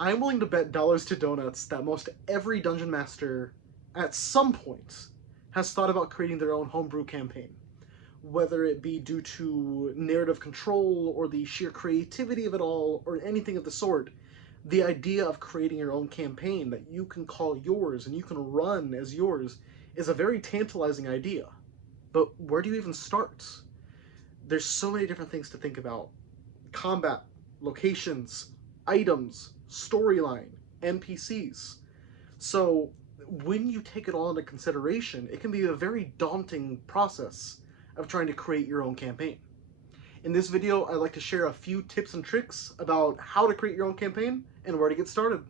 I'm willing to bet dollars to donuts that most every Dungeon Master at some point has thought about creating their own homebrew campaign. Whether it be due to narrative control or the sheer creativity of it all or anything of the sort, the idea of creating your own campaign that you can call yours and you can run as yours is a very tantalizing idea. But where do you even start? There's so many different things to think about: combat, locations, items, storyline, NPCs. So when you take it all into consideration, it can be a very daunting process of trying to create your own campaign. In this video, I'd like to share a few tips and tricks about how to create your own campaign and where to get started.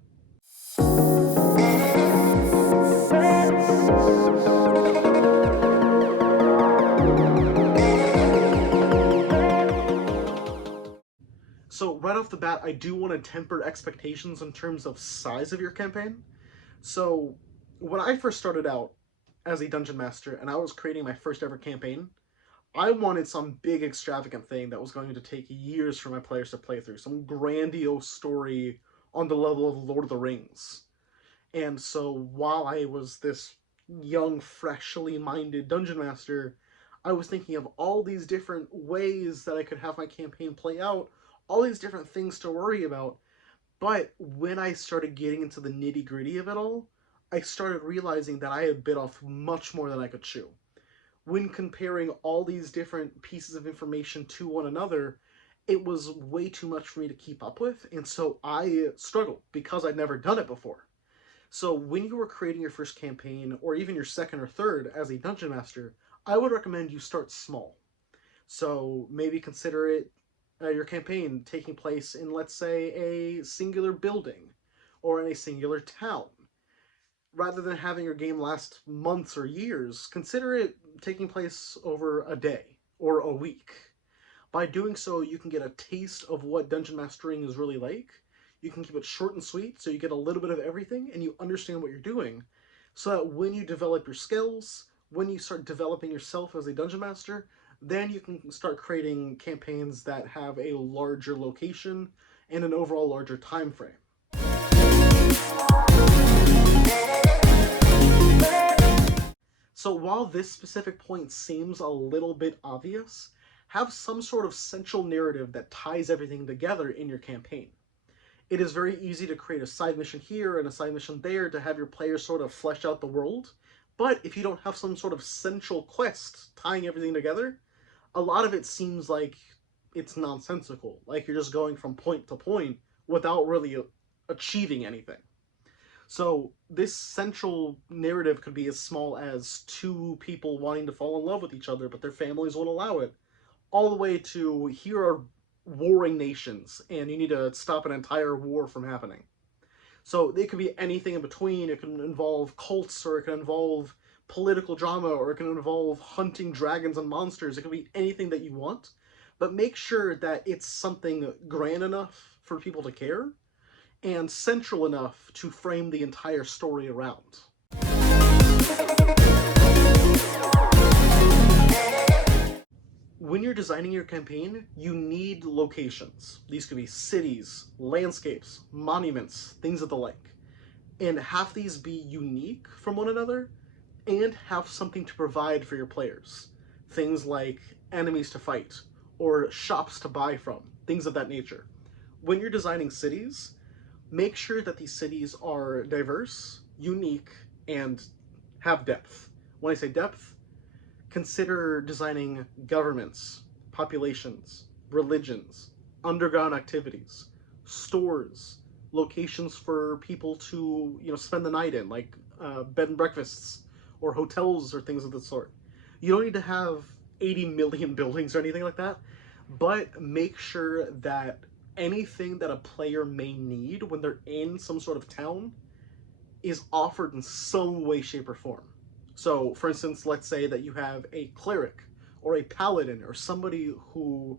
So right off the bat, I do want to temper expectations in terms of size of your campaign. So when I first started out as a dungeon master and I was creating my first ever campaign, I wanted some big extravagant thing that was going to take years for my players to play through, some grandiose story on the level of Lord of the Rings. And so while I was this young, freshly minded dungeon master, I was thinking of all these different ways that I could have my campaign play out, all these different things to worry about. But when I started getting into the nitty gritty of it all, I started realizing that I had bit off much more than I could chew. When comparing all these different pieces of information to one another, it was way too much for me to keep up with, and so I struggled because I'd never done it before. So when you were creating your first campaign, or even your second or third as a dungeon master, I would recommend you start small. So maybe consider it your campaign taking place in, let's say, a singular building or in a singular town. Rather than having your game last months or years, consider it taking place over a day or a week. By doing so, you can get a taste of what dungeon mastering is really like. You can keep it short and sweet, so you get a little bit of everything and you understand what you're doing, so that when you develop your skills, when you start developing yourself as a dungeon master, then you can start creating campaigns that have a larger location and an overall larger time frame. So while this specific point seems a little bit obvious, have some sort of central narrative that ties everything together in your campaign. It is very easy to create a side mission here and a side mission there to have your players sort of flesh out the world, but if you don't have some sort of central quest tying everything together, a lot of it seems like it's nonsensical, like you're just going from point to point without really achieving anything. So this central narrative could be as small as two people wanting to fall in love with each other, but their families won't allow it, all the way to here are warring nations, and you need to stop an entire war from happening. So it could be anything in between. It can involve cults, or it can involve political drama, or it can involve hunting dragons and monsters. It can be anything that you want, but make sure that it's something grand enough for people to care and central enough to frame the entire story around. When you're designing your campaign, you need locations. These could be cities, landscapes, monuments, things of the like. And have these be unique from one another and have something to provide for your players. Things like enemies to fight or shops to buy from, things of that nature. When you're designing cities, make sure that these cities are diverse, unique, and have depth. When I say depth, consider designing governments, populations, religions, underground activities, stores, locations for people to spend the night in, like bed and breakfasts or hotels or things of the sort. You don't need to have 80 million buildings or anything like that, but make sure that anything that a player may need when they're in some sort of town is offered in some way, shape, or form. So, for instance, let's say that you have a cleric or a paladin or somebody who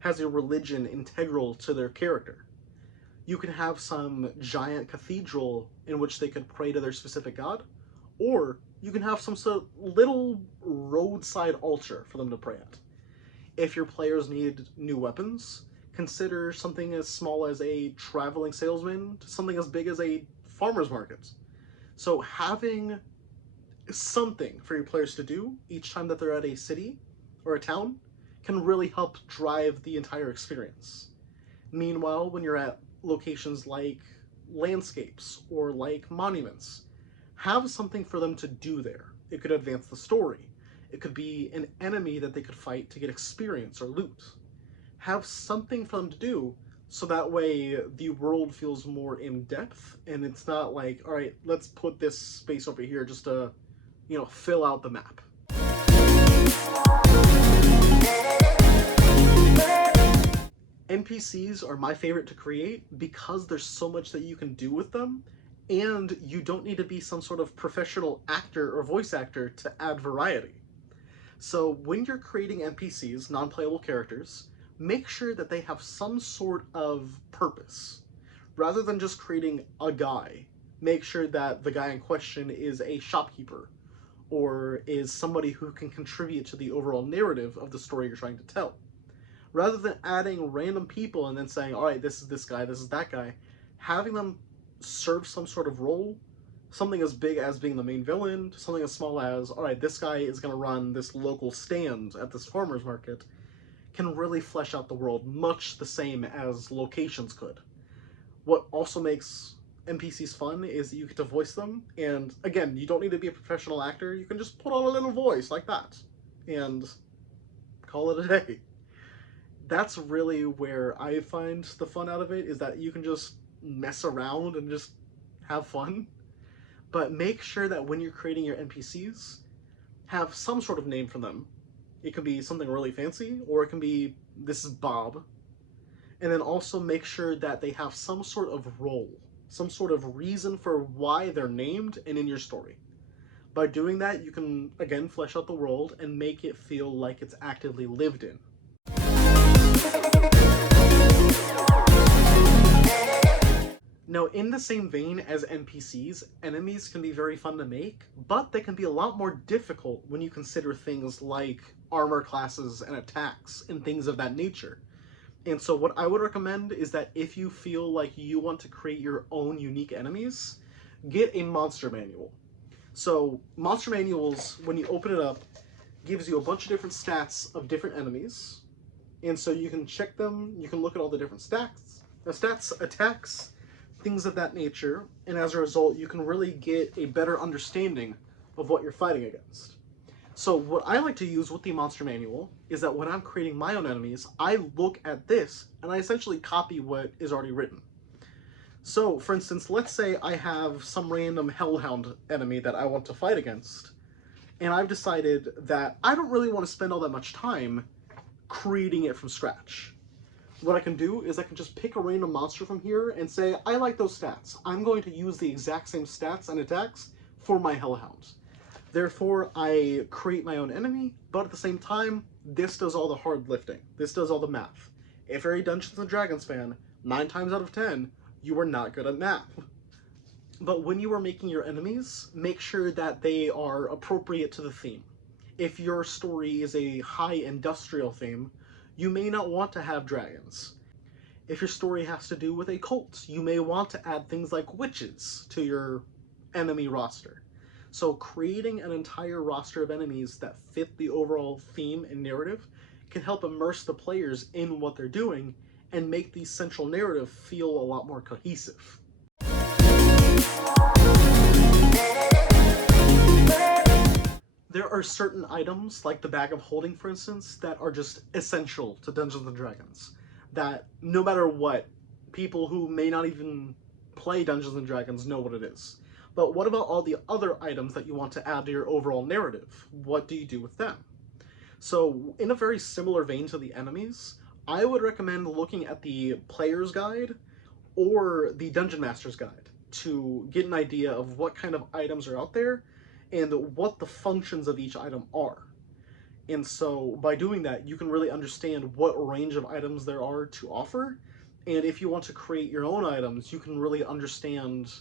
has a religion integral to their character. You can have some giant cathedral in which they could pray to their specific god, or you can have some sort of little roadside altar for them to pray at. If your players need new weapons, Consider something as small as a traveling salesman to something as big as a farmer's market. So having something for your players to do each time that they're at a city or a town can really help drive the entire experience. Meanwhile, when you're at locations like landscapes or like monuments, have something for them to do there. It could advance the story. It could be an enemy that they could fight to get experience or loot. Have something for them to do so that way the world feels more in depth and it's not like, all right, let's put this space over here just to, fill out the map. NPCs are my favorite to create because there's so much that you can do with them, and you don't need to be some sort of professional actor or voice actor to add variety. So when you're creating NPCs, non-playable characters, make sure that they have some sort of purpose. Rather than just creating a guy, make sure that the guy in question is a shopkeeper, or is somebody who can contribute to the overall narrative of the story you're trying to tell. Rather than adding random people and then saying, all right, this is this guy, this is that guy, having them serve some sort of role, something as big as being the main villain, to something as small as, all right, this guy is going to run this local stand at this farmer's market, can really flesh out the world much the same as locations could. What also makes NPCs fun is that you get to voice them, and again, you don't need to be a professional actor, you can just put on a little voice like that, and call it a day. That's really where I find the fun out of it, is that you can just mess around and just have fun. But make sure that when you're creating your NPCs, have some sort of name for them. It can be something really fancy, or it can be, this is Bob. And then also make sure that they have some sort of role, some sort of reason for why they're named and in your story. By doing that, you can, again, flesh out the world and make it feel like it's actively lived in. Now, in the same vein as NPCs, enemies can be very fun to make, but they can be a lot more difficult when you consider things like armor classes and attacks and things of that nature. And so what I would recommend is that if you feel like you want to create your own unique enemies, get a monster manual. So monster manuals, when you open it up, gives you a bunch of different stats of different enemies. And so you can check them, you can look at all the different stats, attacks, things of that nature, and as a result, you can really get a better understanding of what you're fighting against. So what I like to use with the monster manual is that when I'm creating my own enemies, I look at this and I essentially copy what is already written. So, for instance, let's say I have some random hellhound enemy that I want to fight against, and I've decided that I don't really want to spend all that much time creating it from scratch. What I can do is I can just pick a random monster from here and say, I like those stats. I'm going to use the exact same stats and attacks for my hellhound. Therefore, I create my own enemy, but at the same time, this does all the hard lifting. This does all the math. If you're a Dungeons & Dragons fan, 9 times out of 10, you are not good at math. But when you are making your enemies, make sure that they are appropriate to the theme. If your story is a high industrial theme, you may not want to have dragons. If your story has to do with a cult, you may want to add things like witches to your enemy roster. So creating an entire roster of enemies that fit the overall theme and narrative can help immerse the players in what they're doing and make the central narrative feel a lot more cohesive. There are certain items, like the Bag of Holding, for instance, that are just essential to Dungeons & Dragons. That no matter what, people who may not even play Dungeons & Dragons know what it is. But what about all the other items that you want to add to your overall narrative? What do you do with them? So, in a very similar vein to the enemies, I would recommend looking at the Player's Guide or the Dungeon Master's Guide to get an idea of what kind of items are out there and what the functions of each item are. And so by doing that, you can really understand what range of items there are to offer. And if you want to create your own items, you can really understand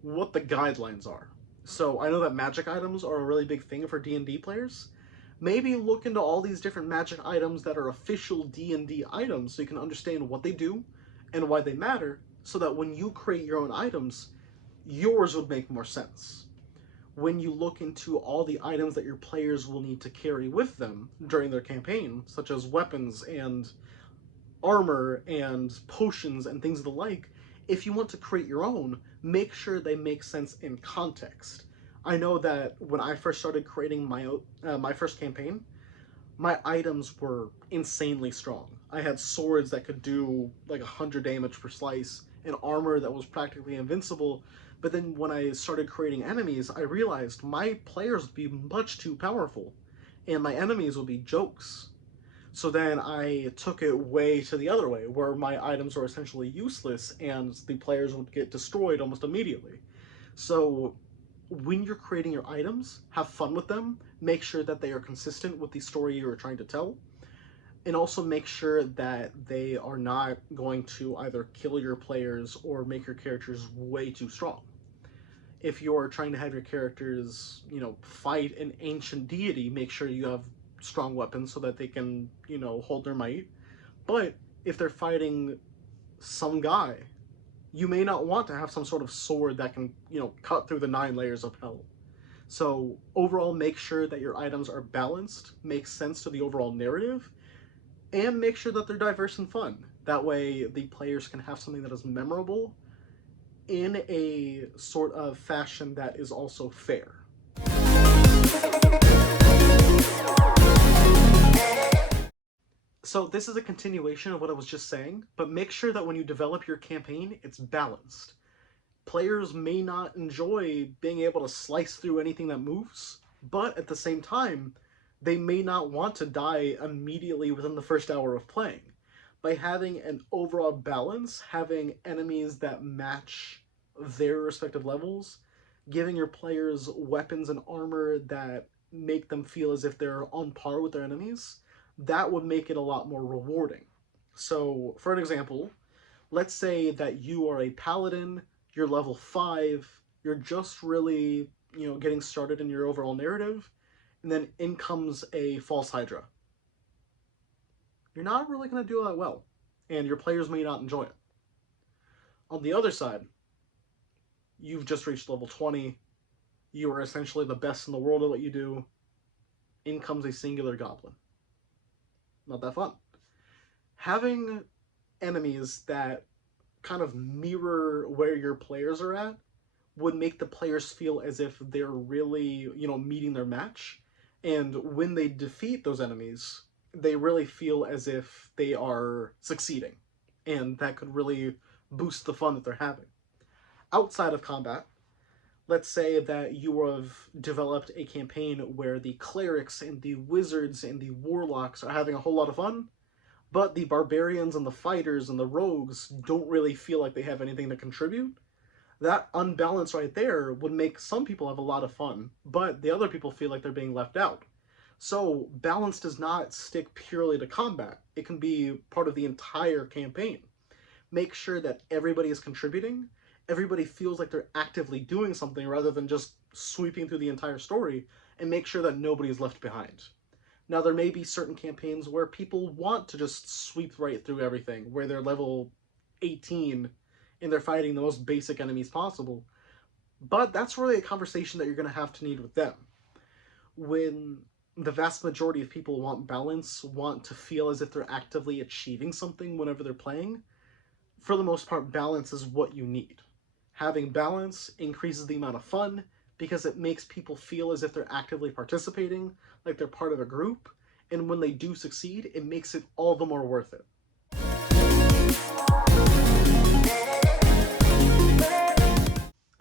what the guidelines are. So I know that magic items are a really big thing for D&D players. Maybe look into all these different magic items that are official D&D items so you can understand what they do and why they matter, so that when you create your own items, yours would make more sense. When you look into all the items that your players will need to carry with them during their campaign, such as weapons and armor and potions and things of the like, if you want to create your own, make sure they make sense in context. I know that when I first started creating my first campaign, my items were insanely strong. I had swords that could do like 100 damage per slice, and armor that was practically invincible. But then when I started creating enemies, I realized my players would be much too powerful, and my enemies would be jokes. So then I took it way to the other way, where my items were essentially useless and the players would get destroyed almost immediately. So when you're creating your items, have fun with them, make sure that they are consistent with the story you're trying to tell, and also make sure that they are not going to either kill your players or make your characters way too strong. If you're trying to have your characters, fight an ancient deity, make sure you have strong weapons so that they can, hold their might. But if they're fighting some guy, you may not want to have some sort of sword that can, cut through the 9 layers of hell. So overall, make sure that your items are balanced, make sense to the overall narrative, and make sure that they're diverse and fun. That way the players can have something that is memorable in a sort of fashion that is also fair. So this is a continuation of what I was just saying, but make sure that when you develop your campaign, it's balanced. Players may not enjoy being able to slice through anything that moves, but at the same time, they may not want to die immediately within the first hour of playing. By having an overall balance, having enemies that match their respective levels, giving your players weapons and armor that make them feel as if they're on par with their enemies, that would make it a lot more rewarding. So, for an example, let's say that you are a paladin, you're level 5, you're just really, getting started in your overall narrative, and then in comes a false hydra. You're not really going to do that well, and your players may not enjoy it. On the other side, you've just reached level 20, you are essentially the best in the world at what you do, in comes a singular goblin. Not that fun. Having enemies that kind of mirror where your players are at would make the players feel as if they're really, meeting their match. And when they defeat those enemies, they really feel as if they are succeeding. And that could really boost the fun that they're having. Outside of combat, let's say that you have developed a campaign where the clerics and the wizards and the warlocks are having a whole lot of fun, but the barbarians and the fighters and the rogues don't really feel like they have anything to contribute. That unbalance right there would make some people have a lot of fun, but the other people feel like they're being left out. So balance does not stick purely to combat. It can be part of the entire campaign. Make sure that everybody is contributing, everybody feels like they're actively doing something rather than just sweeping through the entire story, and make sure that nobody is left behind. Now, there may be certain campaigns where people want to just sweep right through everything, where they're level 18 and they're fighting the most basic enemies possible, but that's really a conversation that you're going to have to need with them. When the vast majority of people want balance, want to feel as if they're actively achieving something whenever they're playing, for the most part, balance is what you need. Having balance increases the amount of fun because it makes people feel as if they're actively participating, like they're part of a group, and when they do succeed, it makes it all the more worth it.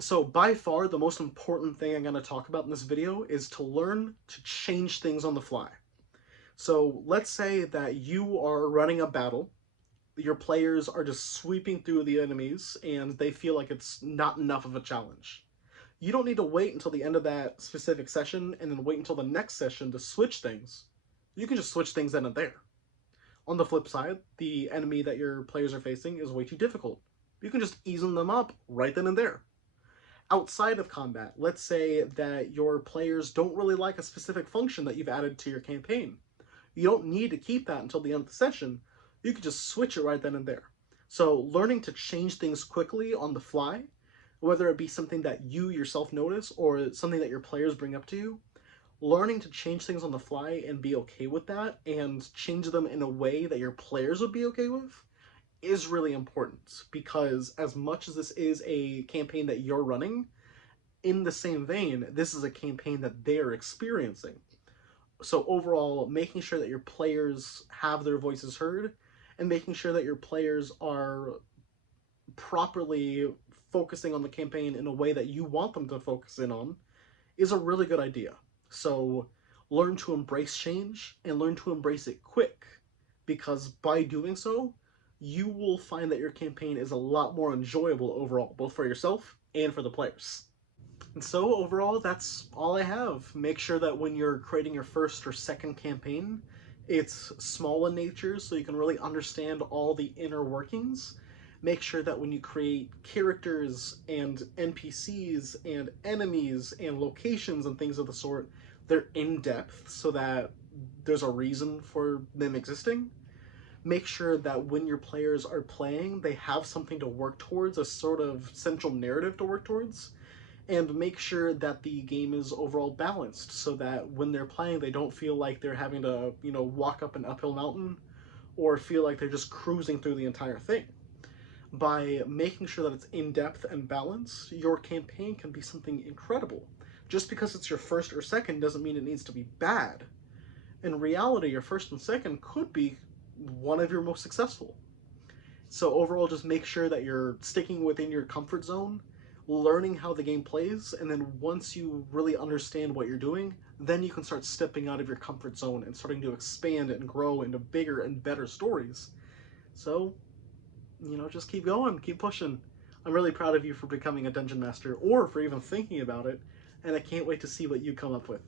So by far, the most important thing I'm going to talk about in this video is to learn to change things on the fly. So let's say that you are running a battle, your players are just sweeping through the enemies, and they feel like it's not enough of a challenge. You don't need to wait until the end of that specific session and then wait until the next session to switch things. You can just switch things then and there. On the flip side, the enemy that your players are facing is way too difficult. You can just ease them up right then and there. Outside of combat, let's say that your players don't really like a specific function that you've added to your campaign. You don't need to keep that until the end of the session. You can just switch it right then and there. So learning to change things quickly on the fly, whether it be something that you yourself notice or something that your players bring up to you, learning to change things on the fly and be okay with that and change them in a way that your players would be okay with is really important, because as much as this is a campaign that you're running, in the same vein, this is a campaign that they're experiencing. So overall, making sure that your players have their voices heard and making sure that your players are properly focusing on the campaign in a way that you want them to focus in on is a really good idea. So learn to embrace change and learn to embrace it quick, because by doing so, you will find that your campaign is a lot more enjoyable overall, both for yourself and for the players. And so overall, that's all I have. Make sure that when you're creating your first or second campaign, it's small in nature so you can really understand all the inner workings. Make sure that when you create characters and NPCs and enemies and locations and things of the sort, they're in depth so that there's a reason for them existing. Make sure that when your players are playing, they have something to work towards, a sort of central narrative to work towards, and make sure that the game is overall balanced so that when they're playing, they don't feel like they're having to, walk up an uphill mountain or feel like they're just cruising through the entire thing. By making sure that it's in depth and balanced, your campaign can be something incredible. Just because it's your first or second doesn't mean it needs to be bad. In reality, your first and second could be one of your most successful. So overall, just make sure that you're sticking within your comfort zone, learning how the game plays, and then once you really understand what you're doing, then you can start stepping out of your comfort zone and starting to expand and grow into bigger and better stories. So, just keep going, keep pushing. I'm really proud of you for becoming a dungeon master, or for even thinking about it, and I can't wait to see what you come up with.